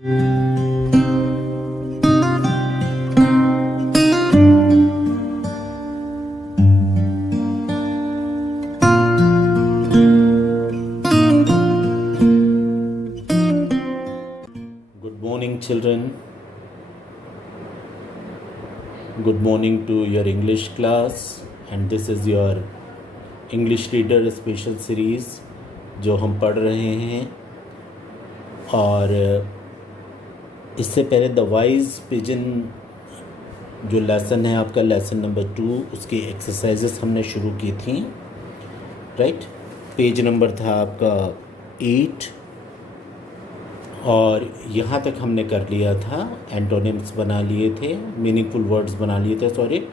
Good morning, children. Good morning to your English class, and this is your English Reader Special Series जो हम पढ़ रहे हैं। और इससे पहले द वाइज पिजन जो लेसन है आपका, लेसन नंबर 2, उसकी एक्सरसाइजेस हमने शुरू की थी, राइट। पेज नंबर था आपका 8 और यहाँ तक हमने कर लिया था। एंटोनिम्स बना लिए थे, मीनिंगफुल वर्ड्स बना लिए थे, सॉरी।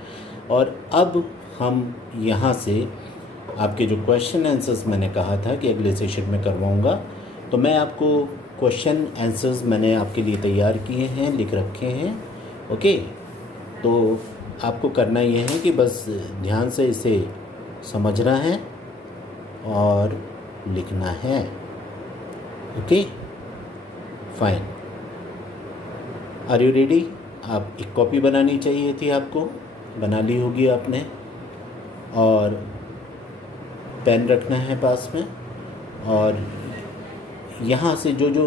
और अब हम यहाँ से आपके जो क्वेश्चन आंसर्स मैंने कहा था कि अगले सेशन में करवाऊँगा, तो मैं आपको क्वेश्चन आंसर्स मैंने आपके लिए तैयार किए हैं, लिख रखे हैं। ओके, तो आपको करना ये है कि बस ध्यान से इसे समझना है और लिखना है। Okay, fine. Are you ready? आप एक कॉपी बनानी चाहिए थी, आपको बना ली होगी आपने, और पेन रखना है पास में। और यहाँ से जो जो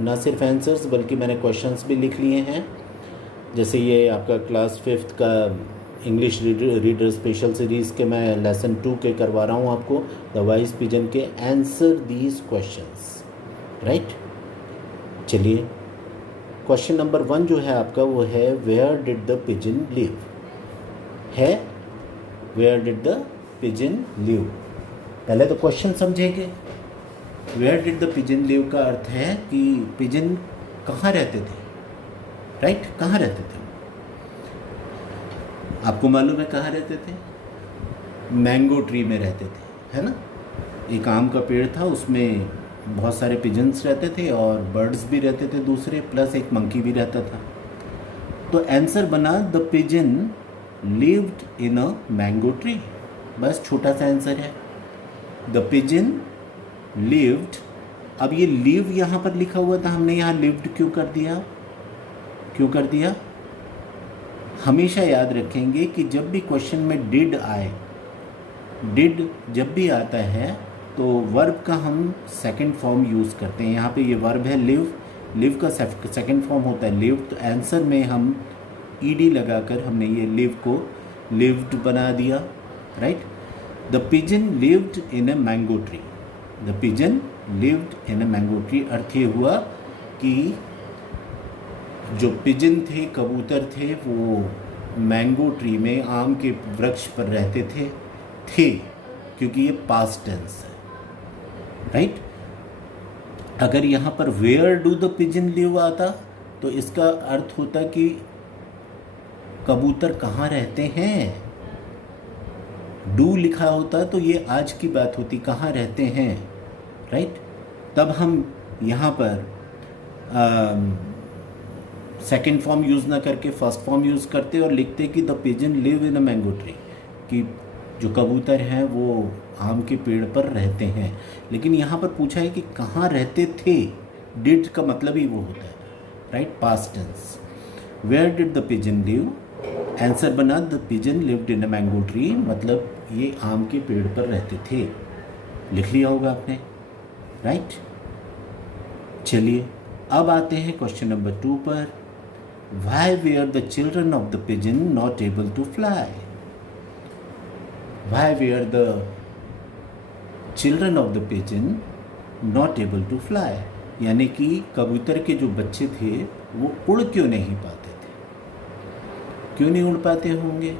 ना सिर्फ आंसर्स बल्कि मैंने क्वेश्चंस भी लिख लिए हैं। जैसे ये आपका क्लास 5th का इंग्लिश रीडर स्पेशल सीरीज़ के मैं लेसन 2 के करवा रहा हूँ आपको, द वाइज पिजन के। Answer these questions, right. चलिए, क्वेश्चन नंबर 1 जो है आपका वो है where did the pigeon live. है where did the pigeon live. पहले तो क्वेश्चन समझेंगे। Where did the pigeon live का अर्थ है कि पिजन कहाँ रहते थे, राइट। कहाँ रहते थे? आपको मालूम है कहाँ रहते थे? मैंगो ट्री में रहते थे, है ना। एक आम का पेड़ था, उसमें बहुत सारे पिजन्स रहते थे और बर्ड्स भी रहते थे दूसरे, प्लस एक मंकी भी रहता था। तो आंसर बना the pigeon lived in a mango tree. बस छोटा सा आंसर है, द पिजन लिव्ड। अब ये लिव यहाँ पर लिखा हुआ था, हमने यहाँ लिव्ड क्यों कर दिया? क्यों कर दिया? हमेशा याद रखेंगे कि जब भी क्वेश्चन में डिड आए, डिड जब भी आता है तो वर्ब का हम सेकंड फॉर्म यूज़ करते हैं। यहाँ पे ये वर्ब है लिव, लिव का सेकंड फॉर्म होता है लिव। तो आंसर में हम ईडी लगाकर हमने ये लिव को लिव्ड बना दिया, right. The pigeon lived in a mango tree. The pigeon lived in a mango tree अर्थ ये हुआ कि जो पिजन थे, कबूतर थे, वो मैंगो ट्री में, आम के वृक्ष पर रहते थे, क्योंकि ये पास्ट टेंस है, राइट। अगर यहाँ पर where do the pigeon live आता तो इसका अर्थ होता कि कबूतर कहाँ रहते हैं। डू लिखा होता तो ये आज की बात होती, कहाँ रहते हैं, राइट। तब हम यहाँ पर सेकेंड फॉर्म यूज़ ना करके फर्स्ट फॉर्म यूज़ करते और लिखते कि the pigeon live in a mango tree, कि जो कबूतर हैं वो आम के पेड़ पर रहते हैं। लेकिन यहाँ पर पूछा है कि कहाँ रहते थे। डिड का मतलब ही वो होता है, right, past tense. Where did the pigeon live, answer बना the pigeon lived in a mango tree, मतलब ये आम के पेड़ पर रहते थे। लिख लिया होगा आपने, राइट। चलिए, अब आते हैं क्वेश्चन नंबर 2 पर। Why were the children of the pigeon not able to fly. Why were the children of the pigeon not able to fly, यानी कि कबूतर के जो बच्चे थे वो उड़ क्यों नहीं पाते थे। क्यों नहीं उड़ पाते होंगे?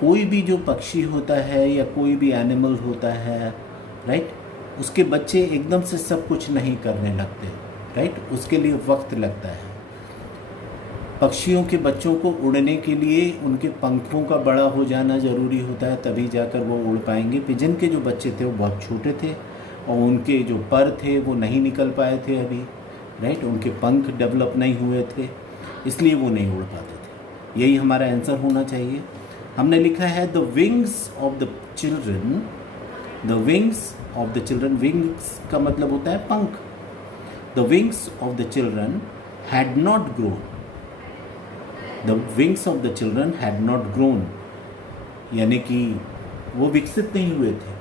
कोई भी जो पक्षी होता है या कोई भी एनिमल होता है, राइट, उसके बच्चे एकदम से सब कुछ नहीं करने लगते, राइट। उसके लिए वक्त लगता है। पक्षियों के बच्चों को उड़ने के लिए उनके पंखों का बड़ा हो जाना ज़रूरी होता है, तभी जाकर वो उड़ पाएंगे। पिजन के जो बच्चे थे वो बहुत छोटे थे और उनके जो पर थे वो नहीं निकल पाए थे अभी, राइट। उनके पंख डेवलप नहीं हुए थे, इसलिए वो नहीं उड़ पाते थे। यही हमारा आंसर होना चाहिए। हमने लिखा है the wings of the children, the wings of the children. Wings का मतलब होता है पंख। The wings of the children had not grown, the wings of the children had not grown, यानी कि वो विकसित नहीं हुए थे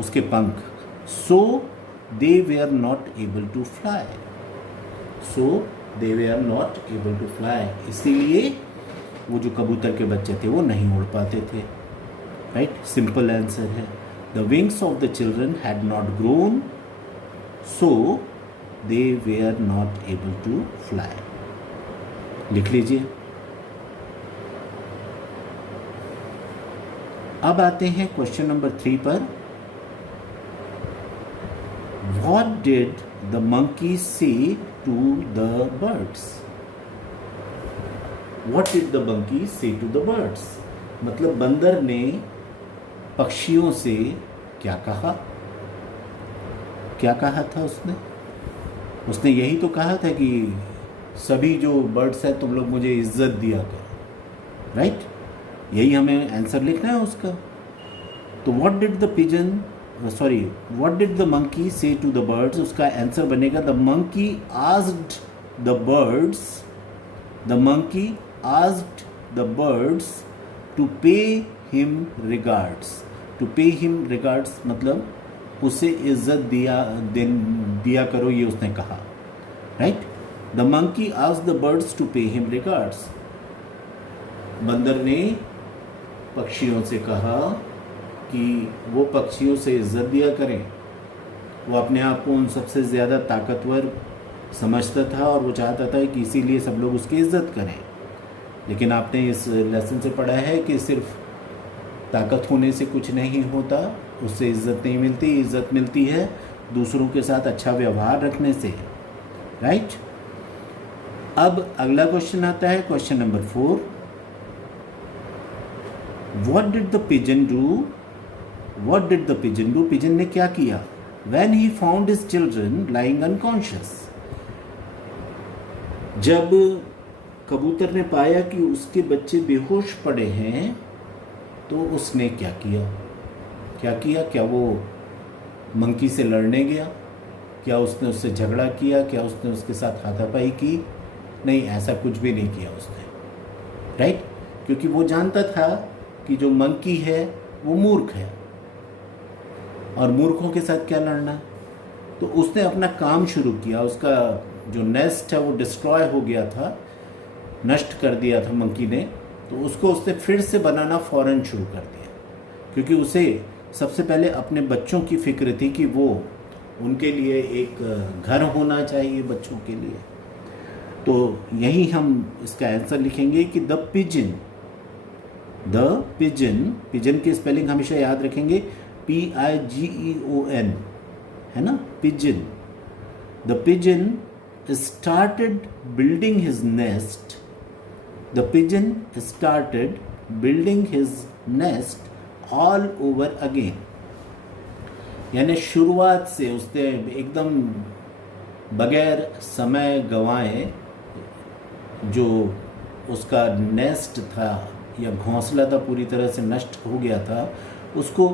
उसके पंख, so they were not able to fly, so they were not able to fly, इसीलिए वो जो कबूतर के बच्चे थे वो नहीं उड़ पाते थे। राइट, सिंपल आंसर है। The wings of the children had not grown so they were not able to fly. लिख लीजिए। अब आते हैं क्वेश्चन नंबर 3 पर। What did the monkey say to the birds? What did the monkey say to the birds? मतलब बंदर ने पक्षियों से क्या कहा? क्या कहा था उसने? उसने यही तो कहा था कि सभी जो बर्ड्स हैं तुम लोग मुझे इज्जत दिया करो। राइट, यही हमें आंसर लिखना है उसका। तो what did the pigeon what did the monkey say to the birds, उसका आंसर बनेगा the monkey asked the birds, the monkey asked the birds to pay him regards. To pay him regards मतलब उसे इज्जत दिया करो, ये उसने कहा। Right, the monkey asked the birds to pay him regards. बंदर ने पक्षियों से कहा कि वो पक्षियों से इज्जत दिया करें। वो अपने आप को उन सबसे ज़्यादा ताकतवर समझता था और वो चाहता था कि इसीलिए सब लोग उसकी इज्जत करें। लेकिन आपने इस लेसन से पढ़ा है कि सिर्फ ताकत होने से कुछ नहीं होता, उससे इज्जत नहीं मिलती। इज्जत मिलती है दूसरों के साथ अच्छा व्यवहार रखने से। राइट, अब अगला क्वेश्चन आता है, question number 4। What did the pigeon do? What did the pigeon do? Pigeon ने क्या किया? When he found his children lying unconscious. जब कबूतर ने पाया कि उसके बच्चे बेहोश पड़े हैं तो उसने क्या किया? क्या किया? क्या वो मंकी से लड़ने गया? क्या उसने उससे झगड़ा किया? क्या उसने उसके साथ हाथापाई की? नहीं, ऐसा कुछ भी नहीं किया उसने। राइट, क्योंकि वो जानता था कि जो मंकी है वो मूर्ख है और मूर्खों के साथ क्या लड़ना। तो उसने अपना काम शुरू किया। उसका जो नेस्ट है वो डिस्ट्रॉय हो गया था, नष्ट कर दिया था मंकी ने। तो उसको उसने फिर से बनाना फ़ौरन शुरू कर दिया, क्योंकि उसे सबसे पहले अपने बच्चों की फिक्र थी कि वो उनके लिए एक घर होना चाहिए बच्चों के लिए। तो यही हम इसका आंसर लिखेंगे कि द पिजन, पिजन की स्पेलिंग हमेशा याद रखेंगे, PIGEON, है ना, pigeon. The pigeon started building his nest, the pigeon started building his nest all over again. यानी शुरुआत से उसने एकदम बगैर समय गंवाए जो उसका नेस्ट था या घोंसला था पूरी तरह से नष्ट हो गया था, उसको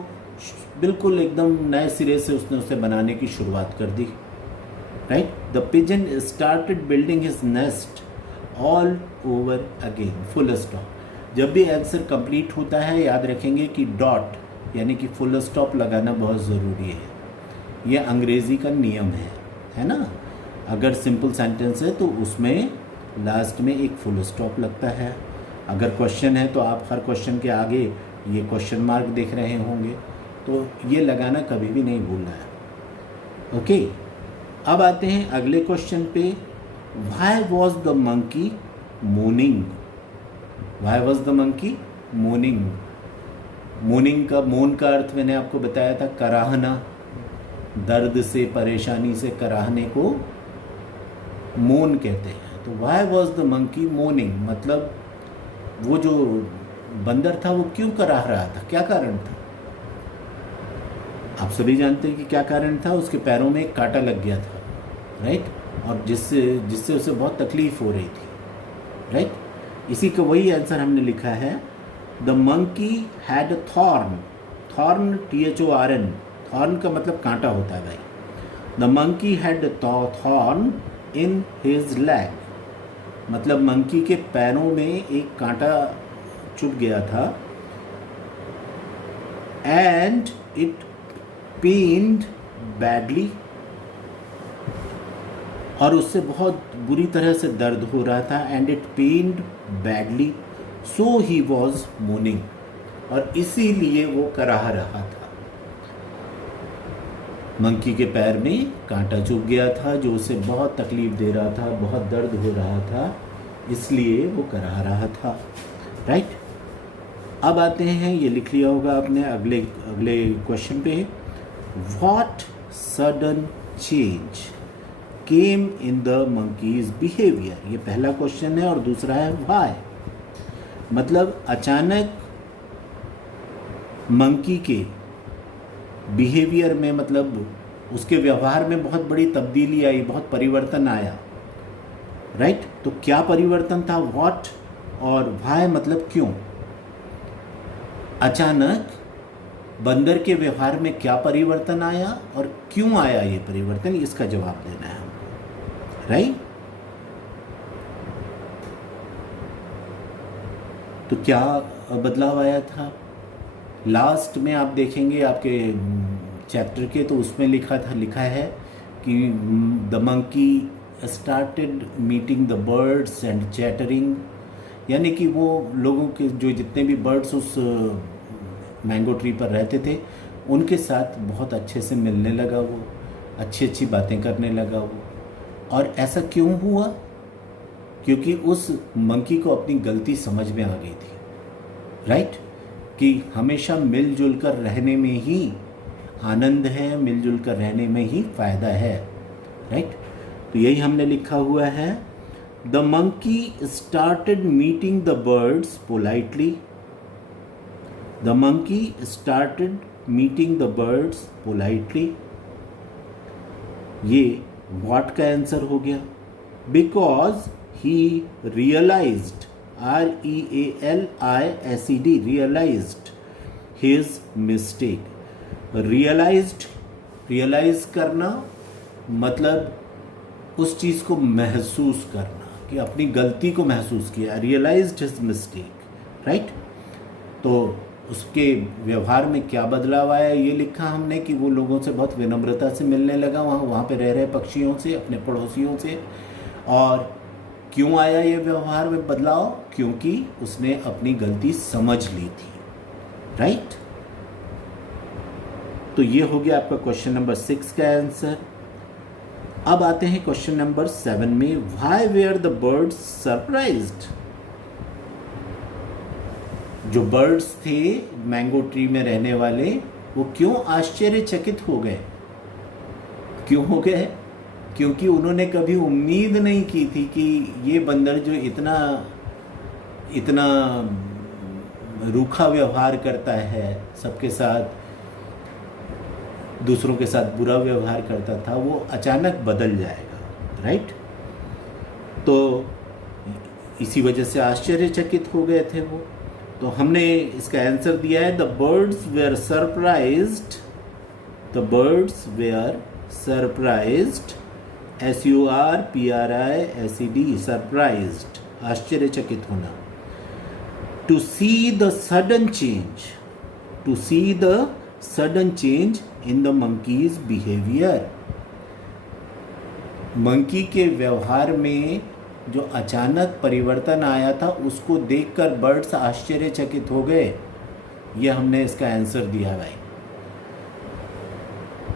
बिल्कुल एकदम नए सिरे से उसने उसे बनाने की शुरुआत कर दी। Right, the pigeon started building his nest all over again, full stop. जब भी आंसर कंप्लीट होता है याद रखेंगे कि डॉट यानी कि फुल स्टॉप लगाना बहुत ज़रूरी है। यह अंग्रेज़ी का नियम है ना। अगर सिंपल सेंटेंस है तो उसमें लास्ट में एक फुल स्टॉप लगता है। अगर क्वेश्चन है तो आप हर क्वेश्चन के आगे ये क्वेश्चन मार्क देख रहे होंगे, तो ये लगाना कभी भी नहीं भूलना है। ओके, अब आते हैं अगले क्वेश्चन पे। Why was the monkey morning? Why was the monkey morning? Morning का मौन का अर्थ मैंने आपको बताया था, कराहना। दर्द से, परेशानी से कराहने को मौन कहते हैं। तो why was the monkey morning मतलब वो जो बंदर था वो क्यों कराह रहा था, क्या कारण था? आप सभी जानते हैं कि क्या कारण था। उसके पैरों में एक कांटा लग गया था। राइट, और जिससे उसे बहुत तकलीफ हो रही थी। राइट, इसी का वही आंसर हमने लिखा है। The monkey had a thorn, thorn THORN, thorn का मतलब कांटा होता है भाई। The monkey had thorn in his lag, मतलब मंकी के पैरों में एक कांटा चुभ गया था। एंड इट पेन्ड बैडली, और उससे बहुत बुरी तरह से दर्द हो रहा था। And it pained badly so he was mourning, और इसीलिए वो कराह रहा था। मंकी के पैर में कांटा चुभ गया था जो उसे बहुत तकलीफ दे रहा था, बहुत दर्द हो रहा था, इसलिए वो कराह रहा था। राइट, अब आते हैं, ये लिख लिया होगा आपने अगले क्वेश्चन पे। What sudden change came in the monkey's behaviour, ये पहला क्वेश्चन है। और दूसरा है व्हाई, मतलब अचानक मंकी के बिहेवियर में, मतलब उसके व्यवहार में बहुत बड़ी तब्दीली आई, बहुत परिवर्तन आया। राइट, तो क्या परिवर्तन था, व्हाट, और व्हाई मतलब क्यों। अचानक बंदर के व्यवहार में क्या परिवर्तन आया और क्यों आया ये परिवर्तन, इसका जवाब देना है हमको। राइट, तो क्या बदलाव आया था। लास्ट में आप देखेंगे आपके चैप्टर के, तो उसमें लिखा है कि the monkey started meeting the birds and chattering, यानी कि वो लोगों के जो जितने भी बर्ड्स उस मैंगो ट्री पर रहते थे उनके साथ बहुत अच्छे से मिलने लगा, वो अच्छी अच्छी बातें करने लगा वो। और ऐसा क्यों हुआ, क्योंकि उस मंकी को अपनी गलती समझ में आ गई थी। राइट, कि हमेशा मिलजुल कर रहने में ही आनंद है, मिलजुल कर रहने में ही फ़ायदा है। राइट, तो यही हमने लिखा हुआ है। The monkey started meeting the birds politely, the monkey started meeting the birds politely, ये व्हाट का आंसर हो गया। Because he realised, REALISED, realized his mistake. Realise करना मतलब उस चीज़ को महसूस करना, कि अपनी गलती को महसूस किया, रियलाइज्ड हिज मिस्टेक। राइट, तो उसके व्यवहार में क्या बदलाव आया ये लिखा हमने, कि वो लोगों से बहुत विनम्रता से मिलने लगा, वहाँ पे रह रहे पक्षियों से, अपने पड़ोसियों से। और क्यों आया ये व्यवहार में बदलाव, क्योंकि उसने अपनी गलती समझ ली थी। राइट, तो ये हो गया आपका क्वेश्चन नंबर 6 का आंसर। अब आते हैं क्वेश्चन नंबर 7 में। Why were the birds surprised, जो बर्ड्स थे मैंगो ट्री में रहने वाले, वो क्यों आश्चर्यचकित हो गए। क्यों हो गए, क्योंकि उन्होंने कभी उम्मीद नहीं की थी कि ये बंदर जो इतना रूखा व्यवहार करता है, सबके साथ, दूसरों के साथ बुरा व्यवहार करता था, वो अचानक बदल जाएगा। राइट, तो इसी वजह से आश्चर्यचकित हो गए थे वो। तो हमने इसका आंसर दिया है, the birds were surprised, the birds were surprised, SURPRISED, surprised, आश्चर्यचकित होना। To see the sudden change, to see the sudden change in the monkey's behaviour, monkey के व्यवहार में जो अचानक परिवर्तन आया था उसको देखकर बर्ड्स आश्चर्यचकित हो गए। ये हमने इसका आंसर दिया भाई।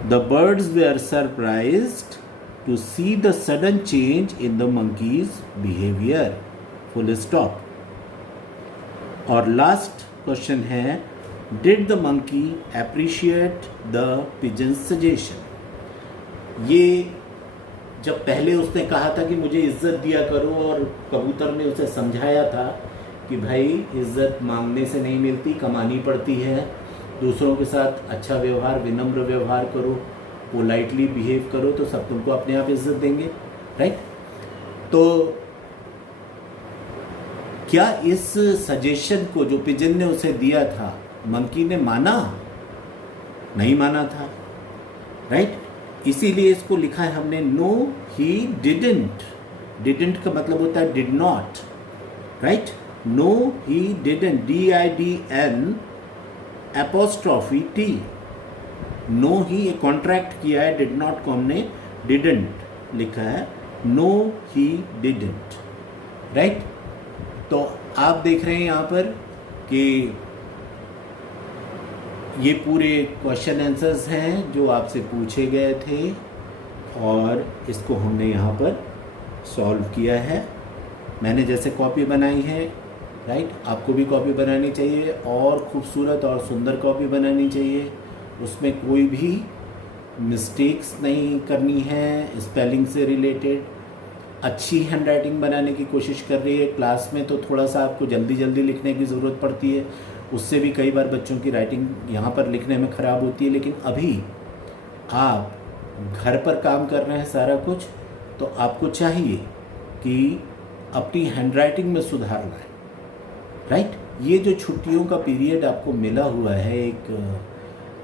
The birds were surprised to see the sudden change in the monkey's behaviour, full stop. और लास्ट क्वेश्चन है, did the monkey appreciate the pigeon suggestion. ये जब पहले उसने कहा था कि मुझे इज्जत दिया करो, और कबूतर ने उसे समझाया था कि भाई इज्जत मांगने से नहीं मिलती, कमानी पड़ती है, दूसरों के साथ अच्छा व्यवहार, विनम्र व्यवहार करो, पोलाइटली बिहेव करो, तो सब तुमको अपने आप इज्जत देंगे। राइट, तो क्या इस सजेशन को जो पिजन ने उसे दिया था, मंकी ने माना? नहीं माना था। राइट, इसीलिए इसको लिखा है हमने नो ही डिडंट। डिडंट का मतलब होता है did not, right. No he didn't, DIDN apostrophe T। No he एक कॉन्ट्रैक्ट किया है, डिड नॉट को हमने डिडंट लिखा है, नो ही डिडंट, राइट। तो आप देख रहे हैं यहाँ पर कि ये पूरे क्वेश्चन आंसर्स हैं जो आपसे पूछे गए थे और इसको हमने यहाँ पर सॉल्व किया है। मैंने जैसे कॉपी बनाई है, राइट, आपको भी कॉपी बनानी चाहिए और खूबसूरत और सुंदर कॉपी बनानी चाहिए। उसमें कोई भी मिस्टेक्स नहीं करनी है स्पेलिंग से रिलेटेड। अच्छी हैंड राइटिंग बनाने की कोशिश कर रही है। क्लास में तो थोड़ा सा आपको जल्दी जल्दी लिखने की ज़रूरत पड़ती है, उससे भी कई बार बच्चों की राइटिंग यहाँ पर लिखने में ख़राब होती है। लेकिन अभी आप घर पर काम कर रहे हैं सारा कुछ, तो आपको चाहिए कि अपनी हैंड राइटिंग में सुधार लाएं, राइट। ये जो छुट्टियों का पीरियड आपको मिला हुआ है, एक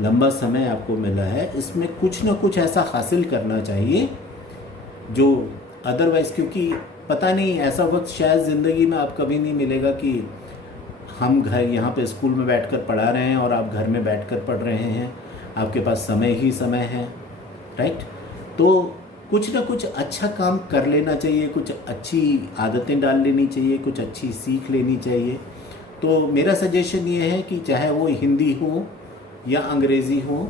लंबा समय आपको मिला है, इसमें कुछ ना कुछ ऐसा हासिल करना चाहिए जो अदरवाइज़, क्योंकि पता नहीं ऐसा वक्त शायद ज़िंदगी में आप कभी नहीं मिलेगा कि हम घर यहाँ पे स्कूल में बैठकर पढ़ा रहे हैं और आप घर में बैठकर पढ़ रहे हैं, आपके पास समय ही समय है, राइट। तो कुछ ना कुछ अच्छा काम कर लेना चाहिए, कुछ अच्छी आदतें डाल लेनी चाहिए, कुछ अच्छी सीख लेनी चाहिए। तो मेरा सजेशन ये है कि चाहे वो हिंदी हो या अंग्रेज़ी हो,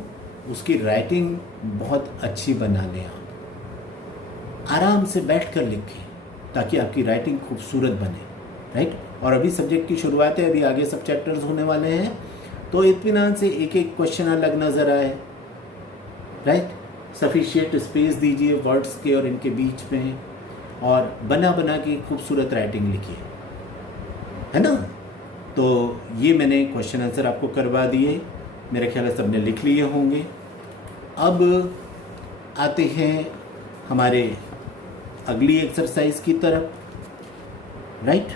उसकी राइटिंग बहुत अच्छी बना लें आप। आराम से बैठ कर लिखें ताकि आपकी राइटिंग खूबसूरत बने, राइट। और अभी सब्जेक्ट की शुरुआत है, अभी आगे सब चैप्टर्स होने वाले हैं, तो इत्मीनान से एक एक क्वेश्चन अलग नज़र आए, राइट। सफिशिएंट स्पेस दीजिए वर्ड्स के और इनके बीच में, और बना बना के खूबसूरत राइटिंग लिखिए, है ना। तो ये मैंने क्वेश्चन आंसर आपको करवा दिए, मेरे ख्याल से सबने लिख लिए होंगे। अब आते हैं हमारे अगली एक्सरसाइज की तरफ, राइट।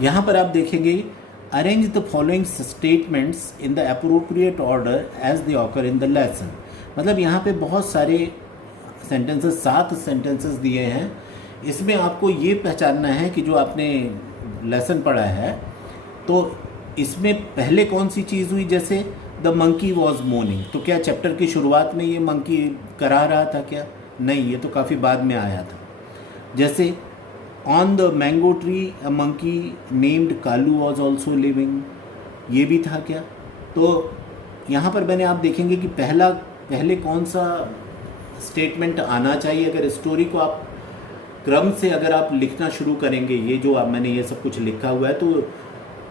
यहाँ पर आप देखेंगे arrange the following statements in the appropriate order as they occur in the lesson. मतलब यहाँ पे बहुत सारे सेंटेंसेस, 7 सेंटेंसेस दिए हैं। इसमें आपको ये पहचानना है कि जो आपने लेसन पढ़ा है तो इसमें पहले कौन सी चीज़ हुई। जैसे द मंकी वॉज मोर्निंग, तो क्या चैप्टर की शुरुआत में ये मंकी करा रहा था क्या? नहीं, ये तो काफ़ी बाद में आया था। जैसे on the mango tree a monkey named Kalu was also living, ये भी था क्या? तो यहाँ पर मैंने आप देखेंगे कि पहले कौन सा स्टेटमेंट आना चाहिए। अगर स्टोरी को आप क्रम से अगर आप लिखना शुरू करेंगे, ये जो मैंने ये सब कुछ लिखा हुआ है, तो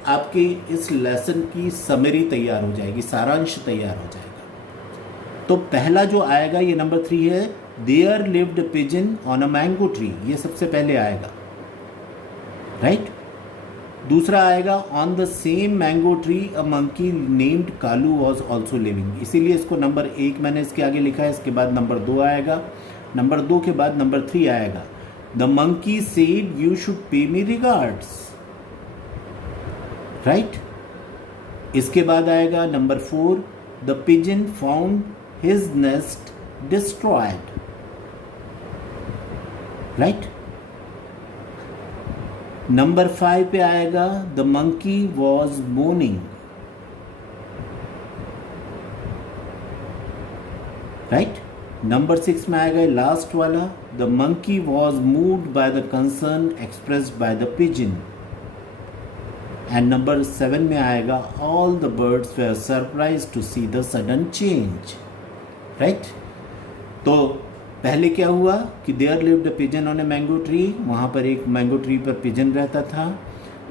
आपके इस लेसन की समरी तैयार हो जाएगी, सारांश तैयार हो जाएगा। तो पहला जो आएगा ये नंबर 3 है, there lived pigeon on a mango tree, ये सबसे पहले आएगा, राइट। दूसरा आएगा on the same mango tree a monkey named Kalu was also living, इसीलिए इसको नंबर 1 मैंने इसके आगे लिखा है। इसके बाद नंबर 2 आएगा, नंबर 2 के बाद नंबर 3 आएगा, the monkey said you should pay me regards, right. इसके बाद आएगा number 4, the pigeon found his nest destroyed, right. Number 5 पे आएगा the monkey was mourning, right. Number 6 में आएगा लास्ट वाला, the monkey was moved by the concern expressed by the pigeon. And number 7 में आएगा all the birds were surprised to see the sudden change, right. तो पहले क्या हुआ कि there lived a pigeon on a mango tree, वहाँ पर एक मैंगो ट्री पर पिजन रहता था,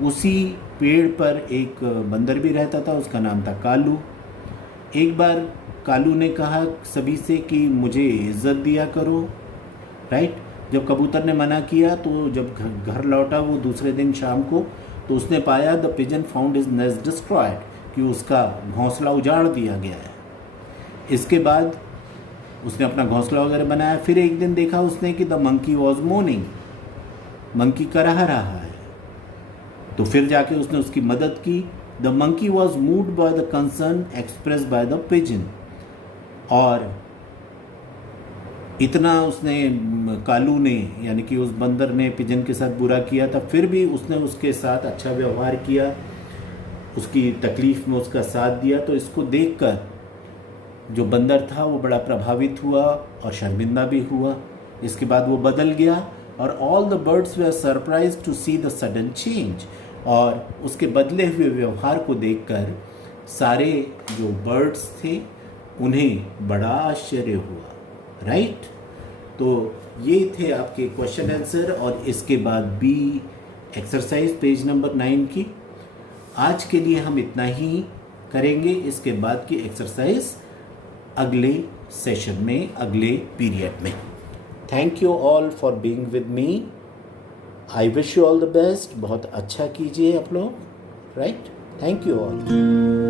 उसी पेड़ पर एक बंदर भी रहता था, उसका नाम था कालू। एक बार कालू ने कहा सभी से कि मुझे इज्जत दिया करो, राइट। जब कबूतर ने मना किया तो जब घर लौटा वो दूसरे दिन शाम को, तो उसने पाया the pigeon found his nest destroyed, कि उसका घोंसला उजाड़ दिया गया है। इसके बाद उसने अपना घोंसला वगैरह बनाया। फिर एक दिन देखा उसने कि the monkey was mourning, monkey कराह रहा है, तो फिर जाके उसने उसकी मदद की। The monkey was moved by the concern express bye the pigeon, और इतना उसने कालू ने यानी कि उस बंदर ने पिजन के साथ बुरा किया था, फिर भी उसने उसके साथ अच्छा व्यवहार किया, उसकी तकलीफ़ में उसका साथ दिया। तो इसको देखकर जो बंदर था वो बड़ा प्रभावित हुआ और शर्मिंदा भी हुआ। इसके बाद वो बदल गया और all the birds were surprise to see the sudden change, और उसके बदले हुए व्यवहार को देखकर सारे जो बर्ड्स थे उन्हें बड़ा आश्चर्य हुआ। राइट, तो ये थे आपके क्वेश्चन आंसर, और इसके बाद बी एक्सरसाइज पेज नंबर 9 की। आज के लिए हम इतना ही करेंगे, इसके बाद की एक्सरसाइज अगले सेशन में, अगले पीरियड में। Thank you all for being with me. I wish you all the best. बहुत अच्छा कीजिए आप लोग। Right, thank you all.